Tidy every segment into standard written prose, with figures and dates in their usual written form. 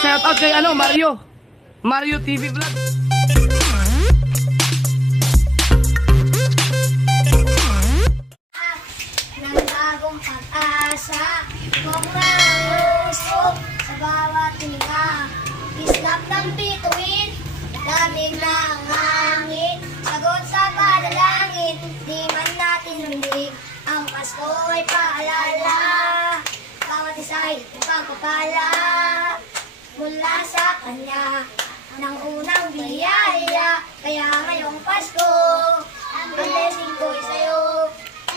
shout out kay Mario TV Vlog. Ng bagong pag-asa, usok sa bawat hininga. Islap ng bituin, daming ng hangin, sagot sa panalangin, di man natin narinig. Ang Pasko ay paalala, bawat isa'y pagpapala mula sa Kanya ng unang biyaya. Kaya ngayong Pasko, ang blessing ko ay sa'yo.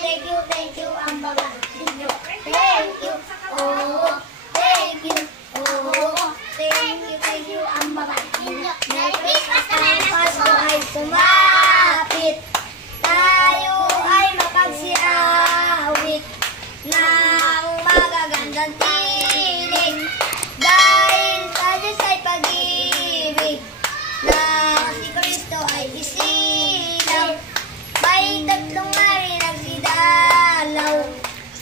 Thank you, ang bawat inyo. Thank you, oh, thank you, oh, thank you, ang bawat inyo. Merry Christmas na ang Pasko ay sumapit, tayo ay mapagsiawit ng magagandang tinig, dahil sa Diyos ay pag-ibig, na si Kristo ay isilang, may tatlong hari nagsidalaw,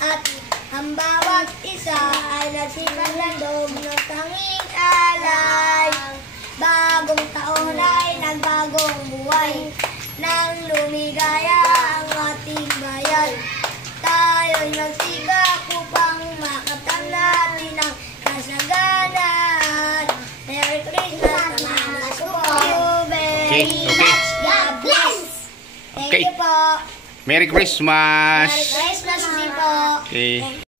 at ang bawat isa ay nagsipalandog ng tanging alay. Bagong taon ay nagbagong buhay, nang lumigaya ang ating bayan. Tayo'y magsigap upang makamtan natin ang kasaganan. Merry Christmas, mga Pasko, very much. God bless! Thank you po. Merry Christmas! Merry Christmas din po. Okay.